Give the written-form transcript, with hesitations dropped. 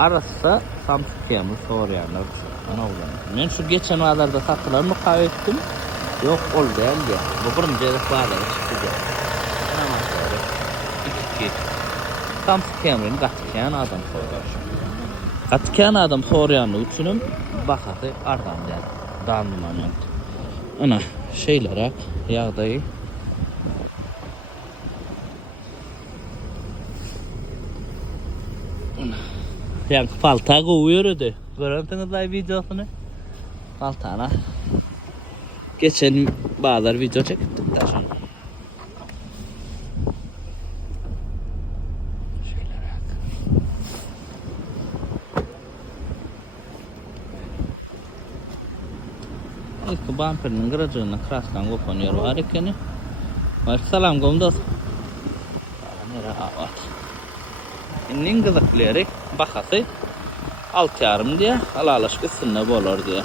arası Samsung'u soruyanlar ana olan. Men şu geçen aylarda satılan mı kahve ettim? Yok ol değil ya. Bu birinci bağları çıktı. Ana sonra iki Samsung'un katken adam soruyor. Katken adam soruyanı üçünüm bakatı ardan der. Danlımanın. Ana şeylere yağdayı yani palta koyuyordu. Görüntünüz ay videosunu. Paltana. Geçen bazılar video çektik de şu. İlk bumper'ın garajına krastan kopuyor var iken. Selam komdos. Nere avat. İnnin gıdıkları bakası 6 yarım diye alalaşık üstüne bolor diye.